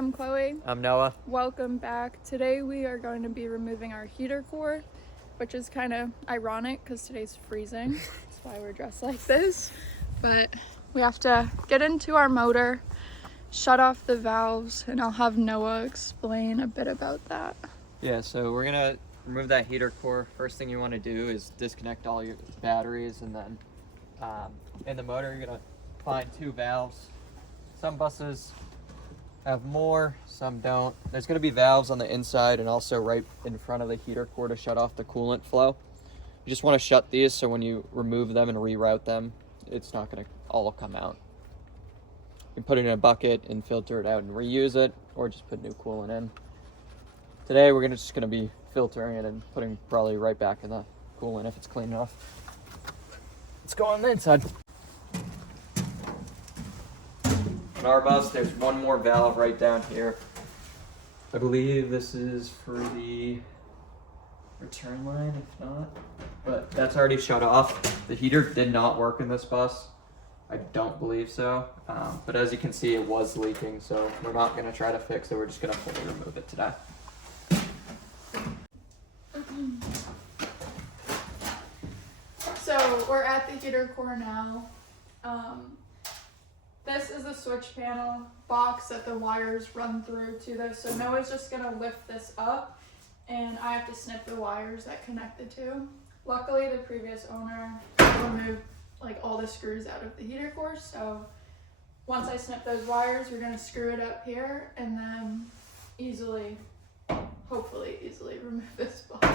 I'm Chloe. I'm Noah. Welcome back. Today we are going to be removing our heater core, which is kind of ironic because today's freezing. That's why we're dressed like this. But we have to get into our motor, shut off the valves, and I'll have Noah explain a bit about that. Yeah, so we're gonna remove that heater core. First thing you want to do is disconnect all your batteries, and then in the motor you're gonna find two valves. Some buses have more, some don't. There's going to be valves on the inside and also right in front of the heater core to shut off the coolant flow. You just want to shut these so when you remove them and reroute them, it's not going to all come out. You can put it in a bucket and filter it out and reuse it, or just put new coolant in. Today we're just going to be filtering it and putting probably right back in the coolant if it's clean enough. Let's go on the inside. On our bus, there's one more valve right down here. I believe this is for the return line, if not. But that's already shut off. The heater did not work in this bus. I don't believe so. But as you can see, it was leaking, so we're not going to try to fix it. We're just going to fully remove it today. So we're at the heater core now. This is a switch panel box that the wires run through to this. So Noah's just gonna lift this up and I have to snip the wires that connect the two. Luckily the previous owner removed like all the screws out of the heater core. So once I snip those wires, we're gonna screw it up here and then hopefully easily remove this box.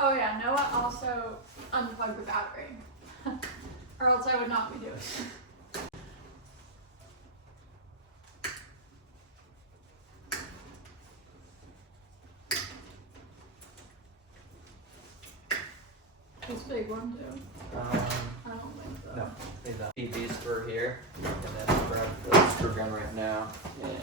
Oh yeah, Noah also unplugged the battery, or else I would not be doing it. This big one too? I don't think so. No, feed these through here, and then grab the screw gun right now. And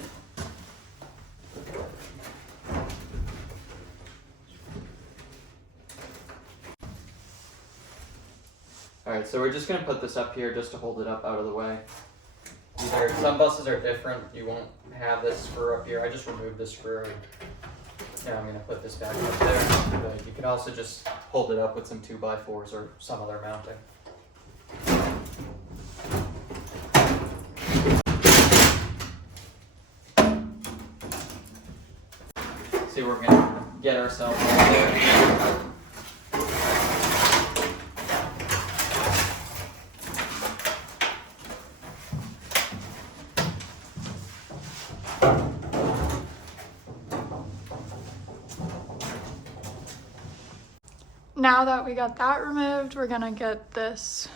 Alright, so we're just going to put this up here just to hold it up out of the way. Some buses are different. You won't have this screw up here. I just removed the screw and now I'm going to put this back up there. But you can also just hold it up with some 2x4s or some other mounting. See, we're going to get ourselves over there. Now that we got that removed, we're gonna get this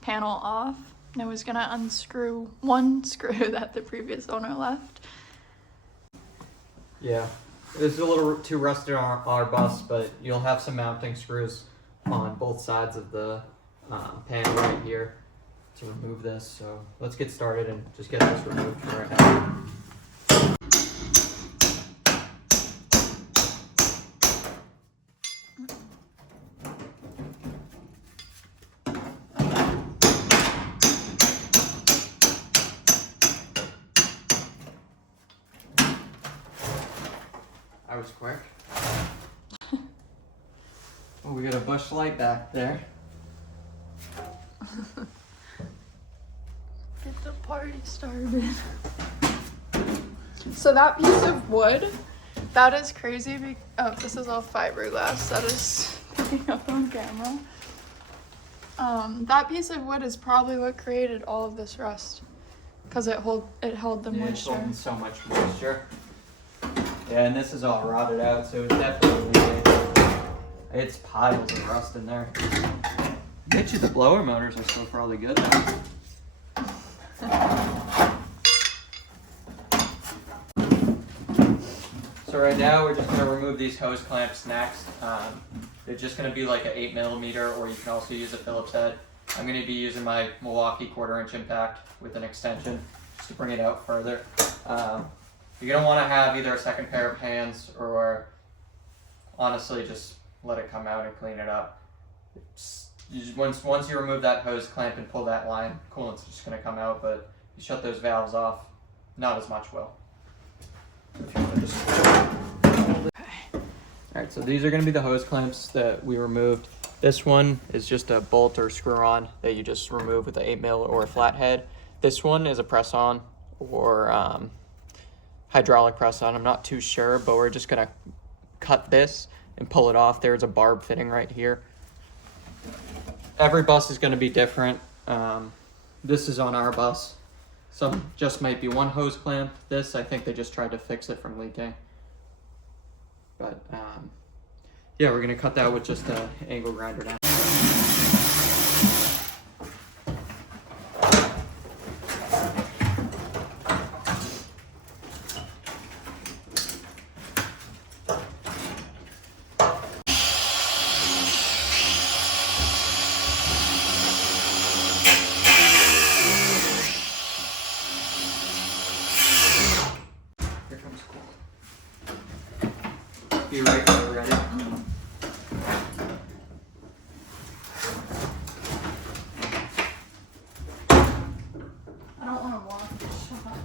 panel off. Noah's gonna unscrew one screw that the previous owner left. Yeah, this is a little too rusted on our bus, but you'll have some mounting screws on both sides of the panel right here to remove this. So let's get started and just get this removed right now. I was quick. Oh, we got a bush light back there. Get the party started. So that piece of wood, that is crazy. Oh, this is all fiberglass. That is picking up on camera. That piece of wood is probably what created all of this rust, because it held the moisture. It's holding so much moisture. Yeah, and this is all rotted out, so it's definitely it's piles of rust in there. Bet you the blower motors are still probably good now. So right now we're just going to remove these hose clamps next. They're just going to be like an 8mm, or you can also use a Phillips head. I'm going to be using my Milwaukee 1/4" impact with an extension just to bring it out further. You're going to want to have either a second pair of hands or honestly just let it come out and clean it up. Once you remove that hose clamp and pull that line, coolant's just going to come out, but you shut those valves off, not as much will. Alright, so these are going to be the hose clamps that we removed. This one is just a bolt or screw on that you just remove with an 8mm or a flathead. This one is a press on or hydraulic press on. I'm not too sure, but we're just going to cut this and pull it off. There's a barb fitting right here. Every bus is going to be different. This is on our bus. Some just might be one hose clamp. This, I think they just tried to fix it from leaking. But yeah, we're gonna cut that with just an angle grinder now. Here comes Skoolie. Be right when you're ready. I don't want to walk. Shut up.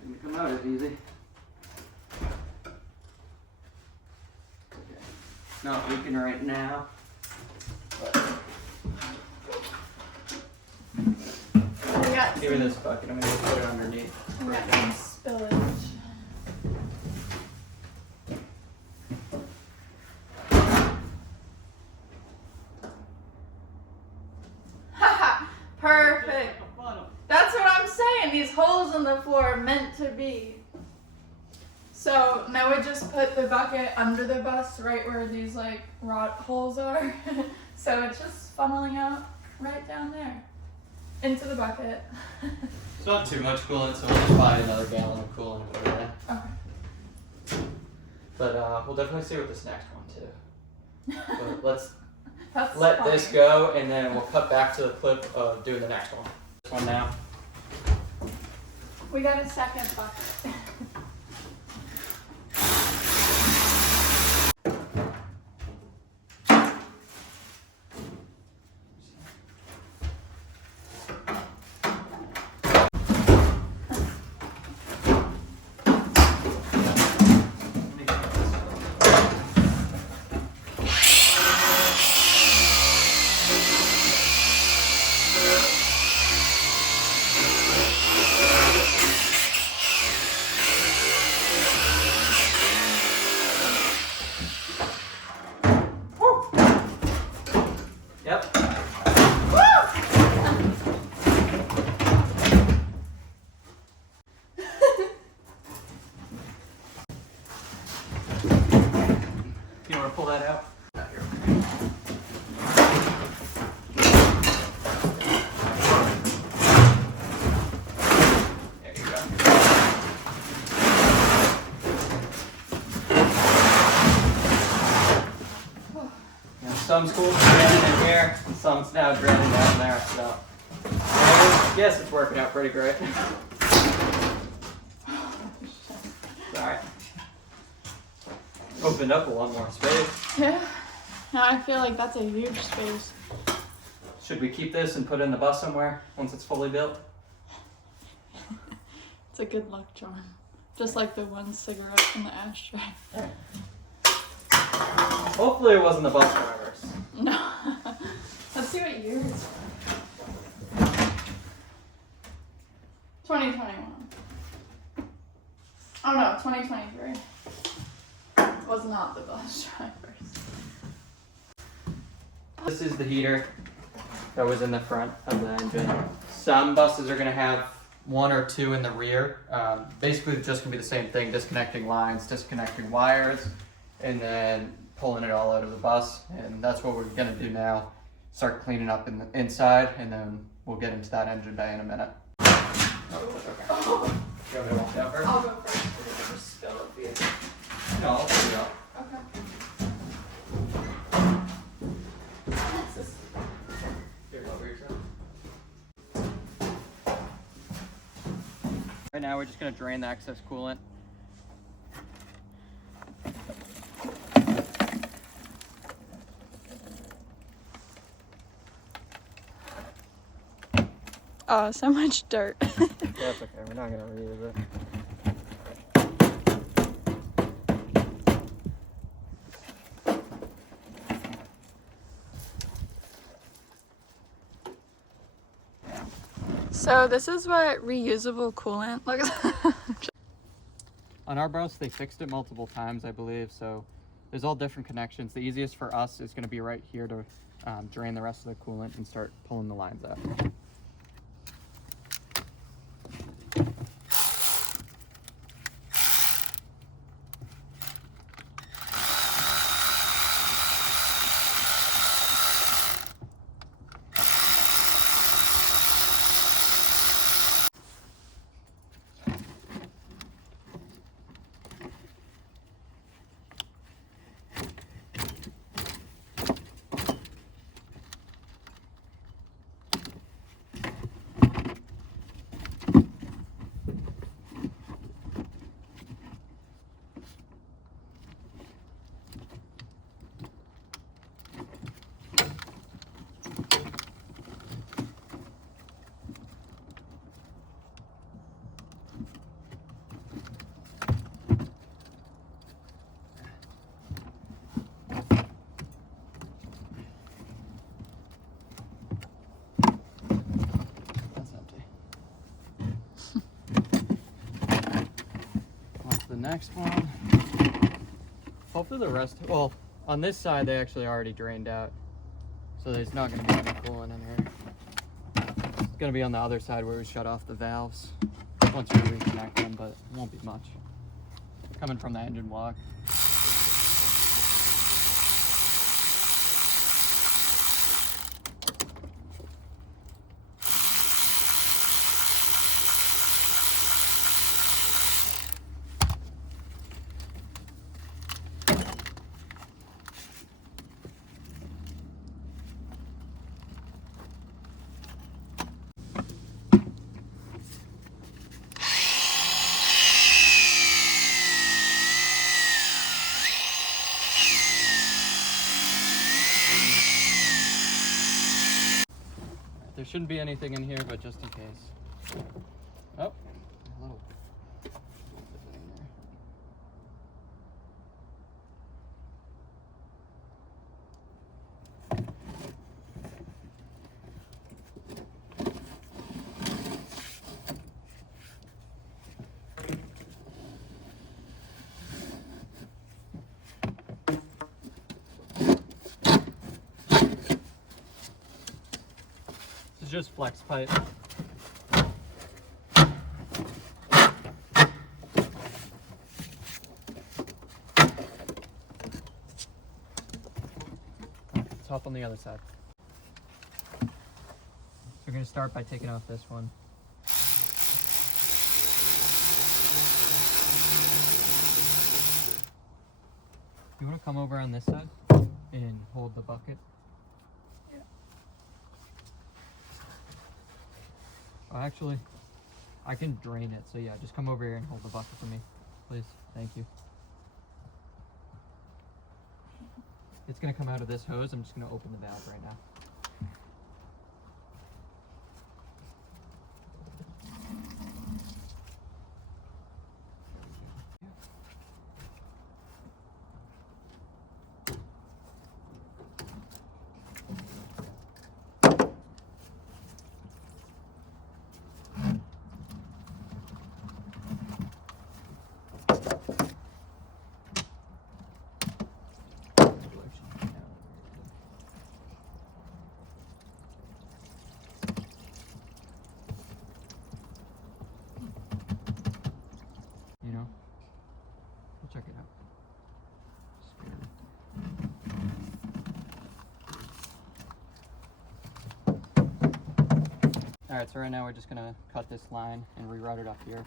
Didn't come out as easy. Okay. Not leaking right now. But We got give me this bucket. I'm gonna put it underneath. We got some spillage. Haha, perfect. That's what I'm saying. These holes in the floor are meant to be. So now we just put the bucket under the bus, right where these like rot holes are. So it's just funneling out right down there into the bucket. It's not too much coolant, so we'll just buy another gallon of coolant and put it in. Okay. But we'll definitely see with this next one too. But let's That's let funny. this go, and then we'll cut back to the clip of doing the next one. This one now. We got a second bucket. Yep. You want to pull that out? There you go. Now some's cool draining in here, some's now draining down there, so I guess it's working out pretty great. Sorry. Opened up one more space. Yeah. Now I feel like that's a huge space. Should we keep this and put it in the bus somewhere once it's fully built? It's a good luck charm. Just like the one cigarette in the ashtray. Hopefully it wasn't the bus drivers. No. Let's see what year it's from. 2021. Oh no, 2023. Was not the bus drivers. This is the heater that was in the front of the engine. Some buses are going to have one or two in the rear. Basically it's just going to be the same thing, disconnecting lines, disconnecting wires, and then pulling it all out of the bus. And that's what we're going to do now. Start cleaning up in the inside, and then we'll get into that engine bay in a minute. Oh. You want me to walk down first? I'll go first. We'll just spill it for you. No, I'll pull you up. Okay. This is Here, lower yourself. right now we're just going to drain the excess coolant. Oh, so much dirt. That's okay, we're not going to reuse it. So this is what reusable coolant looks like. On our bus, they fixed it multiple times, I believe, so there's all different connections. The easiest for us is going to be right here to drain the rest of the coolant and start pulling the lines out. The next one. Hopefully the rest, well, on this side they actually already drained out, so there's not going to be any coolant in here. It's going to be on the other side where we shut off the valves once we reconnect them, but it won't be much. Coming from the engine block. There shouldn't be anything in here, but just in case. Oh, a little. This is just flex pipe. Top on the other side. So we're going to start by taking off this one. You want to come over on this side and hold the bucket? Yeah. Oh, actually, I can drain it. So yeah, just come over here and hold the bucket for me, please. Thank you. It's going to come out of this hose. I'm just going to open the valve right now. You know, we'll check it out. Alright, so right now we're just going to cut this line and reroute it up here.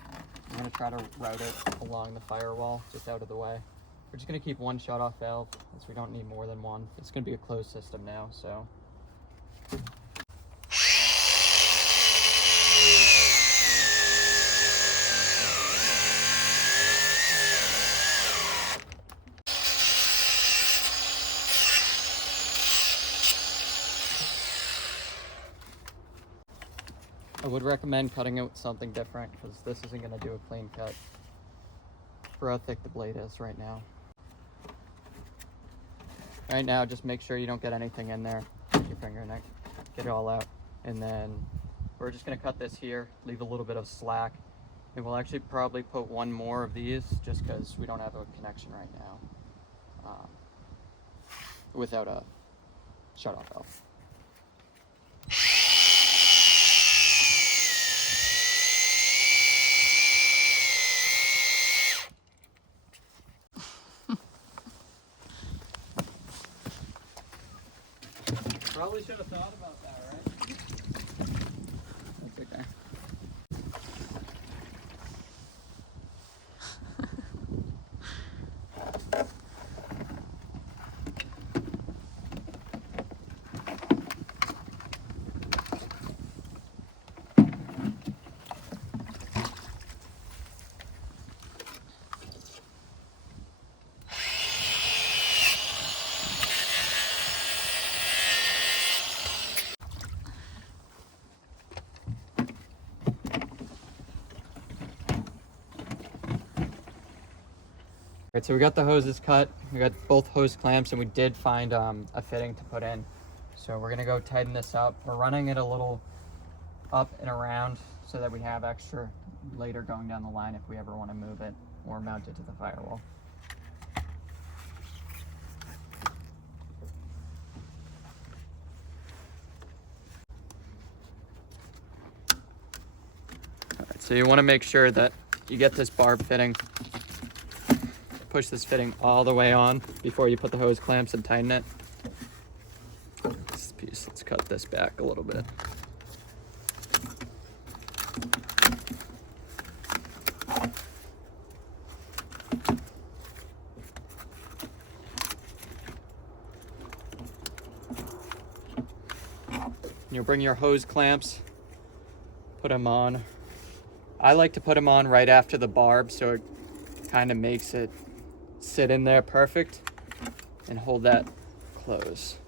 I'm going to try to route it along the firewall, just out of the way. We're just going to keep one shut-off valve, since we don't need more than one. It's going to be a closed system now, so... would recommend cutting it with something different because this isn't going to do a clean cut for how thick the blade is right now. Right now, just make sure you don't get anything in there. Put your finger in it, get it all out. And then we're just going to cut this here, leave a little bit of slack. And we'll actually probably put one more of these just because we don't have a connection right now without a shut-off valve. Probably should have thought about that, right? That's okay. Alright, so we got the hoses cut, we got both hose clamps, and we did find a fitting to put in. So we're gonna go tighten this up. We're running it a little up and around so that we have extra later going down the line if we ever want to move it or mount it to the firewall. Alright, so you want to make sure that you get this barb fitting. Push this fitting all the way on before you put the hose clamps and tighten it. This piece, let's cut this back a little bit. You'll bring your hose clamps, put them on. I like to put them on right after the barb so it kind of makes it sit in there perfect, and hold that close.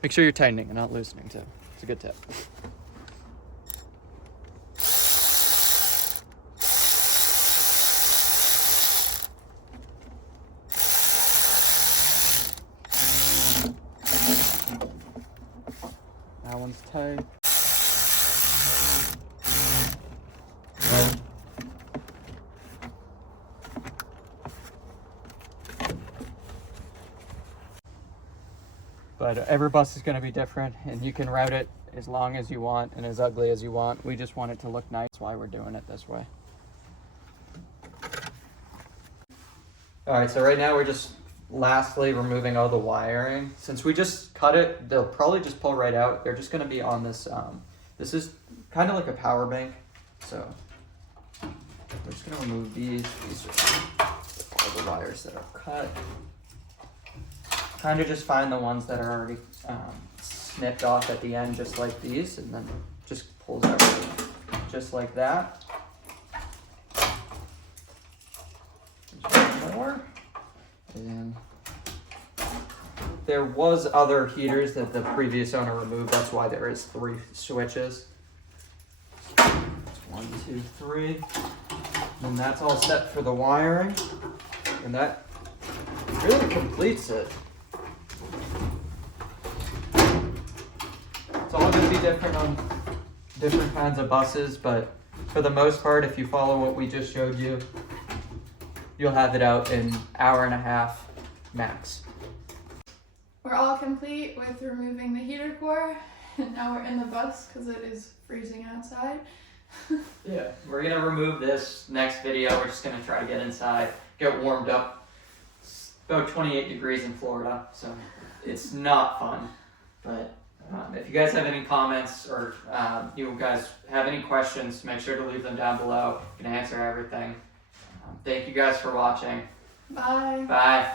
Make sure you're tightening and not loosening too. It's a good tip. That one's tight. But every bus is going to be different, and you can route it as long as you want and as ugly as you want. We just want it to look nice. That's why we're doing it this way. Alright, so right now we're just lastly removing all the wiring. Since we just cut it, they'll probably just pull right out. They're just going to be on this, this is kind of like a power bank. So we're just going to remove these. These are all the wires that are cut. Kind of just find the ones that are already snipped off at the end, just like these, and then just pulls everything just like that. Just one more. And there was other heaters that the previous owner removed. That's why there is 3 switches. 1, 2, 3. And that's all set for the wiring. And that really completes it. It's all going to be different on different kinds of buses, but for the most part, if you follow what we just showed you, you'll have it out in an hour and a half max. We're all complete with removing the heater core, and now we're in the bus because it is freezing outside. Yeah, we're going to remove this next video. We're just going to try to get inside, get warmed up. It's about 28 degrees in Florida, so it's not fun, but if you guys have any comments or you guys have any questions, make sure to leave them down below. We can answer everything. Thank you guys for watching. Bye. Bye.